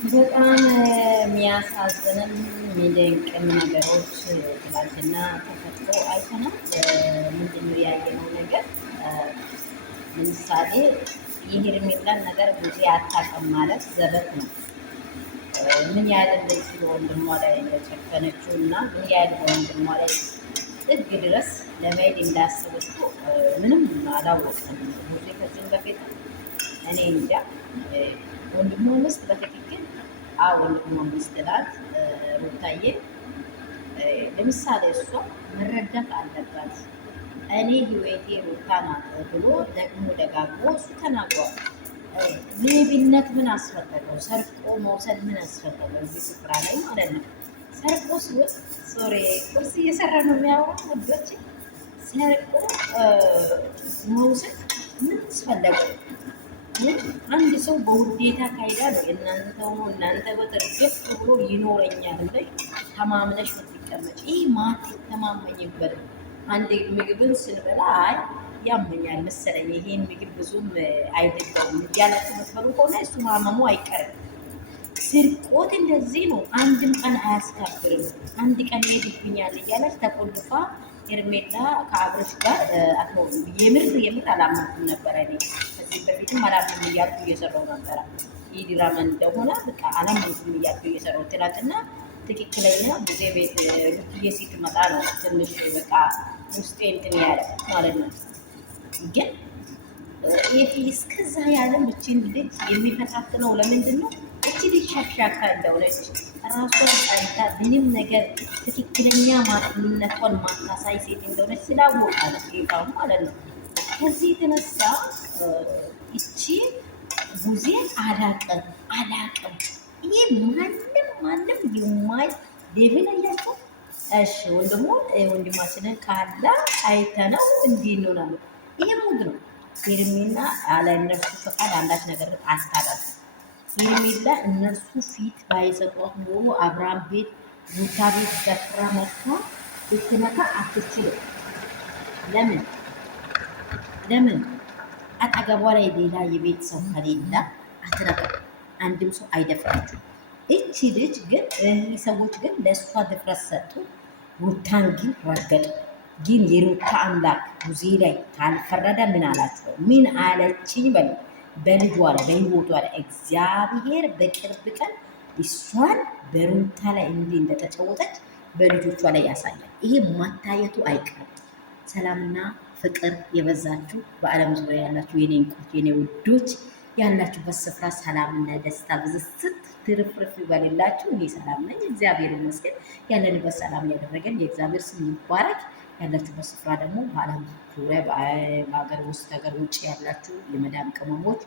በጣም የሚያሳዝንም የሚደንቅም ነገሮች ትላንትና ተፈጥሮ አይተናል። ምንድነው ያየነው ነገር? ለምሳሌ የሄርሜላን ነገር ጊዜ አታውቅም ማለት ዘበት ነው። ምን ያህል እንደዚህ በወንድሟ ላይ እንደጨከነችው እና ምን ያህል በወንድሟ ላይ ጥግ ድረስ ለመሄድ እንዳሰበችው ምንም አላወቅም። ጊዜ ከዚህም በፊት እኔ እንጃ ወንድሟ ውስጥ በትክክል ወንድሟ ሚስት ናት ሩታዬ። ለምሳሌ እሷ መረዳት አለባት። እኔ ህይወቴ ሩታ ናት ብሎ ደግሞ ደጋግሞ እሱ ተናግሯል። ሌብነት ምን አስፈለገው? ሰርቆ መውሰድ ምን አስፈለገው? እዚህ ስፍራ ላይ ማለት ነው። ሰርቆ ሲወጥ ሶሪ ቁርስ እየሰራ ነው የሚያወራ ወዶች። ሰርቆ መውሰድ ምን አስፈለገው? አንድ ሰው በውዴታ ካይዳ ነው እናንተ በትርግፍ ብሎ ይኖረኛል ብለሽ ተማምነሽ ምትቀመጭ። ይህ ማትተማመኝበት አንድ ምግብን ስንበላ ያመኛል መሰለኝ ይሄን ምግብ ብዙም አይደለም እያላችሁ የምትበሉ ከሆነ እሱ ማመሙ አይቀርም። ስርቆት እንደዚህ ነው። አንድም ቀን አያስከብርም። አንድ ቀን ይሄድብኛል እያለች ተቆልፋ ሄርሜላ ከአብረሽ ጋር አትኖርም። የምር አላመንኩም ነበረ እኔ ከዚህ በፊትም አላምንም እያልኩ እየሰራው ነበረ። ይህ ድራማ እንደሆነ በቃ አላመንኩም እያልኩ እየሰራው ትላንትና ትክክለኛ ጊዜ ቤት ሩትዬ ስትመጣ ነው ትንሽ በቃ ውስጤ እንትን ያለ ማለት ነው። ግን እስከዛ ያለም እችን ልጅ የሚፈታትነው ለምንድን ነው? እቺ ልጅ ሻሻካ እንደሆነች ራሷን ጸንታ ምንም ነገር ትክክለኛ ማንነቷን ማታሳይ ሴት እንደሆነች ስላወቃ ነው ጌታው ማለት ነው። ከዚህ የተነሳ እቺ ጊዜ አላቅም ይህ ማንም የማይ ዴቪል አያቸው። እሺ ወንድማችንን ካላ አይተነው እንዲህ እንሆናለን። ይሄ ሙድ ነው። ሄርሜላ ያለ እነርሱ ፈቃድ አንዳች ነገር አስታራል። ሄርሜላ እነርሱ ፊት ባይሰጧት ኖሮ አብርሃም ቤት ቡታ ቤት ደፍራ መጥታ ልትነካ አትችልም። ለምን አጠገቧ ላይ ሌላ የቤት ሰው ከሌላ አትነካም። አንድም ሰው አይደፍራችሁም። እቺ ልጅ ግን ሰዎች ግን ለእሷ ድፍረት ሰጡ። ሩታን ግን ረገጡ። ግን የሩታ አምላክ ጊዜ ላይ ካልፈረደ ምን አላችሁ? ምን አለችኝ በሉ። በልጇ ላይ በህይወቷ ላይ እግዚአብሔር በቅርብ ቀን እሷን በሩታ ላይ እንዲህ እንደተጫወተች በልጆቿ ላይ ያሳያል። ይሄ ማታየቱ አይቀርም። ሰላምና ፍቅር የበዛችሁ በዓለም ዙሪያ ያላችሁ የኔ እንቁት የኔ ውዶች ያላችሁበት ስፍራ ሰላምና ደስታ ብዝስት ትርፍርፍ ይበልላችሁ። እኔ ሰላም ነኝ፣ እግዚአብሔር ይመስገን። ያለንበት ሰላም ያደረገን የእግዚአብሔር ስም ይባረክ። ያላችሁበት ስፍራ ደግሞ በዓለም ዙሪያ በሀገር ውስጥ ሀገር ውጭ ያላችሁ የመዳም ቅመሞች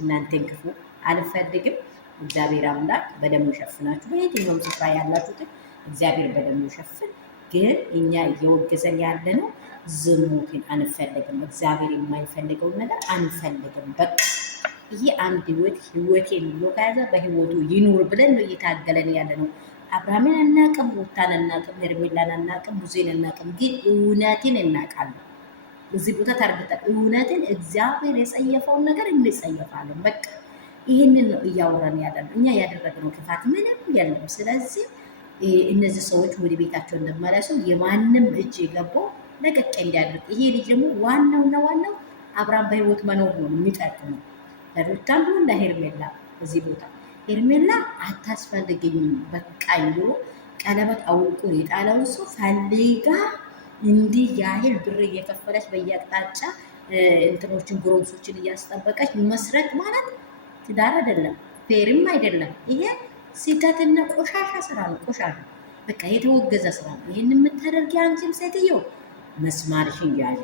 እናንተን ክፉ አልፈልግም። እግዚአብሔር አምላክ በደሙ ይሸፍናችሁ። በየትኛውም ስፍራ ያላችሁትን እግዚአብሔር በደሙ ይሸፍን። ግን እኛ እየወገዘን ያለ ነው ዝሙትን አንፈልግም። እግዚአብሔር የማይፈልገውን ነገር አንፈልግም። በቃ ይሄ አንድ ህይወቴን ብሎ ከያዘ በህይወቱ ይኑር ብለን ነው እየታገለን ያለ ነው። አብርሃምን አናቅም፣ ሩታን አናቅም፣ ሄርሜላን አናቅም፣ ሙሴን አናቅም። ግን እውነትን እናውቃለን። እዚህ ቦታ ታርግጠን እውነትን እግዚአብሔር የጸየፈውን ነገር እንጸየፋለን። በቃ ይህንን ነው እያወራን ያለ ነው። እኛ ያደረግነው ክፋት ምንም የለም። ስለዚህ እነዚህ ሰዎች ወደ ቤታቸው እንደመለሱ የማንም እጅ የገባው ለቀቅ እንዲያደርግ። ይሄ ልጅ ደግሞ ዋናው አብርሃም በህይወት መኖር ነው የሚጠቅመው ለሩታም ቢሆን ለሄርሜላ። እዚህ ቦታ ሄርሜላ አታስፈልገኝም በቃኝ ብሎ ቀለበት አውልቆ የጣለውን ሰው ፈልጋ እንዲህ ያህል ብር እየከፈለች በየአቅጣጫ እንትኖችን ጎረምሶችን እያስጠበቀች መስረት ማለት ትዳር አይደለም፣ ፌርም አይደለም። ይሄ ስህተትና ቆሻሻ ስራ ነው። ቆሻሻ በቃ የተወገዘ ስራ ነው። ይህን የምታደርጊ አንቺም ሴትዮ መስማርሽን ያዥ።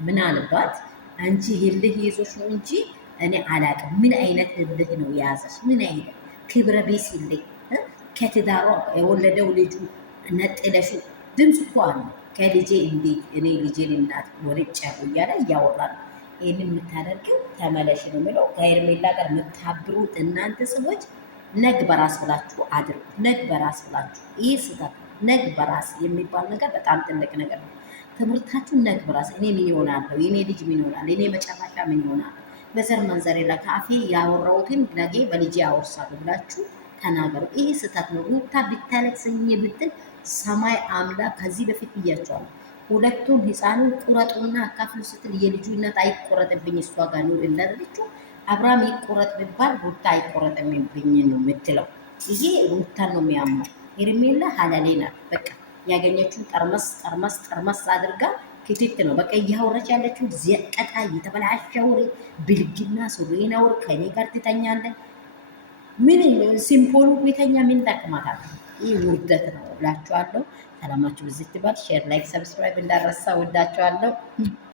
ምናልባት አንቺ ህልህ ይዞሽ ነው እንጂ እኔ አላቅም። ምን አይነት ህልህ ነው የያዘሽ? ምን አይነት ክብረ ቢስ ህልህ? ከትዳሯ የወለደው ልጁ ነጥለሹ ድምፅ እኮ አለ። ከልጄ እንዴት እኔ ልጄን እናት ወልጭ ያሉ እያለ እያወራ ነው። ይህንን የምታደርጊው ተመለሽ ነው የሚለው። ከሄርሜላ ጋር የምታብሩት እናንተ ሰዎች ነግ በራስ ብላችሁ አድርጉት። ነግ በራስ ብላችሁ ይህ ስህተት። ነግ በራስ የሚባል ነገር በጣም ትልቅ ነገር ነው። ትምህርታችሁ ነግ በራስ። እኔ ምን ይሆናለሁ? የኔ ልጅ ምን ይሆናል? እኔ መጨረሻ ምን ይሆናል? በዘር መንዘሬ ላይ ከአፌ ያወራሁትን ነገ በልጄ ያወርሳለሁ ብላችሁ ተናገሩ። ይሄ ስህተት ነው። ሩታ ብታለቅስኝ ብትል ሰማይ አምላክ ከዚህ በፊት ብያቸዋለሁ። ሁለቱም ህፃኑን ቁረጡና አካፍሉ ስትል የልጁ እናት አይቆረጥብኝ እሷ ጋር ነው እንዳለችው አብርሃም ይቆረጥ ቢባል ሩታ አይቆረጥብኝ ነው የምትለው። ይሄ ሩታን ነው የሚያመው። ሄርሜላ ሀላሌ ናት። በቃ ያገኘችውን ጠርመስ ጠርመስ ጠርመስ አድርጋ ክትት ነው በቃ እያወረች ያለችው ዘቀጣ እየተበላሸ ወሬ ብልግና ሱሪን አውር ከኔ ጋር ትተኛለህ። ምን ሲምፖሉ ቤተኛ ምን ጠቅማታል? ይህ ውርደት ነው እላችኋለሁ። ሰላማችሁ ብዝት ይበል። ሼር፣ ላይክ፣ ሰብስክራይብ እንዳረሳ ወዳችኋለሁ።